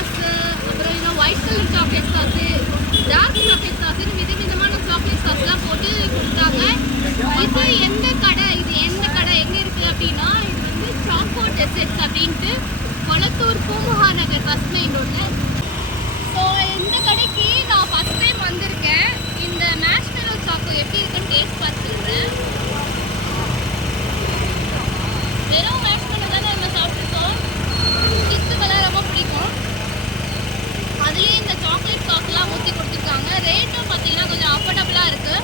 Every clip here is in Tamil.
சாஸு, அப்புறம் இல்லை white colour chocolate sauce, dark chocolate சாஸுன்னு விதவிதமான சாக்லேட் சாஸ்லாம் போட்டு கொடுத்தாங்க. இது எந்த கடை எங்கே இருக்குது அப்படின்னா, இது வந்து சாக்கோ டெசர்ட்ஸ் அப்படின்ட்டு கொளத்தூர் பூமுகா நகர் பஸ் மெயின் ரோட்டில். ஸோ இந்த கடைக்கு நான் ஃபஸ்ட் டைம் வந்திருக்கேன். இந்த மேஷ்மெலோ சாக்கோ எப்படி இருக்குன்னு டேஸ்ட் பார்த்துருக்கேன். வெறும் மேஷ்மெலோ தானே நம்ம சாப்பிட்ருக்கோம். கிட்ஸுக்கெல்லாம் ரொம்ப பிடிக்கும். அதுலேயே இந்த சாக்லேட் சாஸ்லாம் ஊற்றி கொடுத்துருக்காங்க. ரேட்டும் பார்த்தீங்கன்னா கொஞ்சம் அஃபோர்டபுளாக இருக்குது.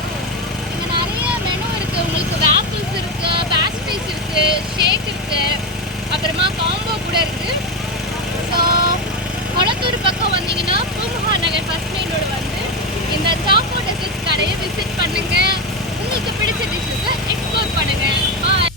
இங்கே நிறைய மெனு இருக்குது. உங்களுக்கு வேப்பிள்ஸ் இருக்குது, பேஸ்ட்ரீஸ் இருக்குது, ஷேக் இருக்குது, அப்புறமா காம்போ கூட இருக்குது. ஸோ கொளத்தூர் பக்கம் வந்தீங்கன்னா பூமுகா நகர் ஃபர்ஸ்ட் மெயின் ரோடு வந்து இந்த சாக்கோ டெசர்ட்ஸ் கடையை விசிட் பண்ணுங்கள். உங்களுக்கு பிடிச்ச டிஷ்ஷஸை எக்ஸ்ப்ளோர் பண்ணுங்கள். பாய்.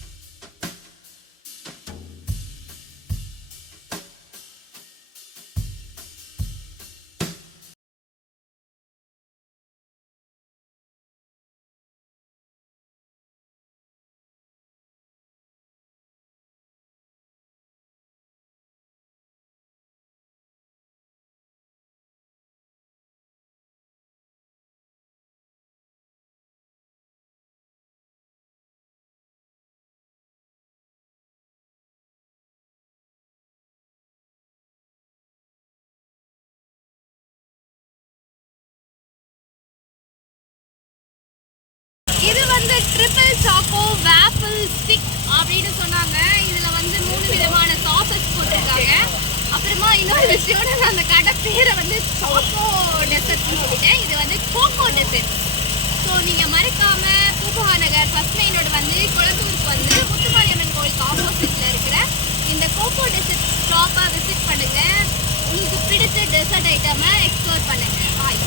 இது வந்து ட்ரிபிள் சாக்கோ வேப்பிள் ஸ்டிக் அப்படின்னு சொன்னாங்க. இதில் வந்து 3 விதமான சாசஸ் போட்டிருக்காங்க. அப்புறமா இன்னொரு விஷயம், நான் அந்த கடை பேரை வந்து சாக்கோ டெசர்ட்ஸ்னு சொல்லிட்டேன். இது வந்து கோகோ டெசர்ட். ஸோ நீங்கள் மறக்காமல் பூமுகா நகர் ஃபர்ஸ்ட் மெயின் ரோடு வந்து கொளத்தூருக்கு வந்து முத்துமாரியம்மன் கோயிலுக்கு ஆப்போசிட்டில் இருக்கிற இந்த கோகோ டெசர்ட் ஷாப்பை விசிட் பண்ணுங்கள். உங்களுக்கு பிடிச்ச டெசர்ட் ஐட்டமை எக்ஸ்ப்ளோர் பண்ணுங்கள். பாய்.